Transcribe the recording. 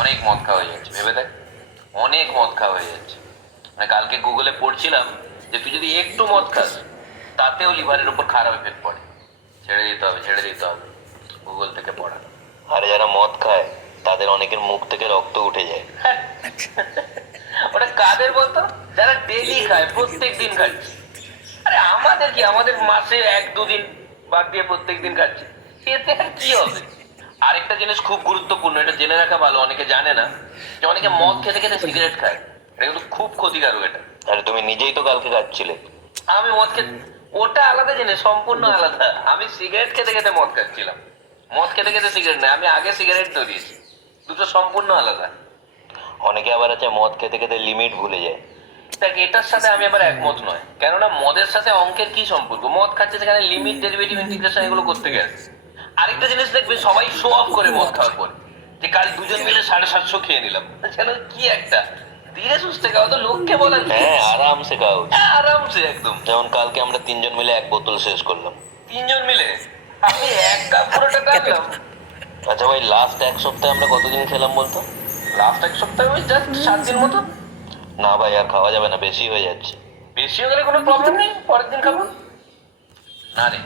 অনেক মদ খাওয়া হয়ে যাচ্ছে, ভেবে দেখ, অনেক মদ খাওয়া হয়ে যাচ্ছে। মানে কালকে গুগলে পড়ছিলাম যে তুই যদি একটু মদ খাস তাতেও লিভারের উপর খারাপ এফেক্ট পড়ে। ছেড়ে দিতে হবে, ছেড়ে দিতে হবে, গুগল থেকে পড়া। আর যারা মদ খায় তাদের অনেকের মুখ থেকে রক্ত উঠে যায়। ওটা কাদের বলতো? যারা ডেলি খায়, প্রত্যেক দিন খাচ্ছে। আরে আমাদের কি, আমাদের মাসে 1-2 দিন বাদ দিয়ে প্রত্যেক দিন খাচ্ছে, এতে আর কি হবে? আরেকটা জিনিস খুব গুরুত্বপূর্ণ, এটা জেনে রাখা ভালো, অনেকে জানে না, যে অনেকে মদ খেতে খেতে সিগারেট খায়। এটা কিন্তু খুব ক্ষতিকারক এটা। আরে তুমি নিজেই তো কালকে খাচ্ছিলে। আমি মদ খেতে, ওটা আলাদা জিনিস, সম্পূর্ণ আলাদা। আমি সিগারেট খেতে খেতে মদ খাচ্ছিলাম, মদ খেতে খেতে সিগারেট না, আমি আগে সিগারেট ধরিয়েছি। দুটো সম্পূর্ণ আলাদা। অনেকে আবার আছে মদ খেতে খেতে লিমিট ভুলে যায়। দেখ, এটার সাথে আমি আবার একমত নয়, কেননা মদের সাথে অঙ্কের কি সম্পর্ক? মদ খাচ্ছে সেখানে লিমিট, ডেরিভেটিভ, ইন্টিগ্রেশন এগুলো করতে গেছে। আরেকটা জিনিস দেখবি, সবাই শো অফ করে মদ খাওয়ার পরে, যে কাল দুজন মিলে 750 খেয়ে নিলাম। চলো, কি একটা ধীরে সুস্থে খাওয়া, তো লোককে বলার কি? হ্যাঁ, আরামসে খাও। আরামসে একদম। যেমন কালকে আমরা 3জন মিলে 1 বোতল শেষ করলাম। 3জন মিলে আমি 1 কাপ পুরোটা টানলাম। আচ্ছা ভাই, লাস্ট 1 সপ্তাহে আমরা কতদিন খেলাম বলতো? লাস্ট 1 সপ্তাহে ওই জাস্ট 7 দিন মতো। না ভাই, আর খাওয়া যাবে না, বেশি হয়ে যাচ্ছে। বেশি হয়ে গেলে কোনো প্রবলেম নেই, পরের দিন খাবো। না রে,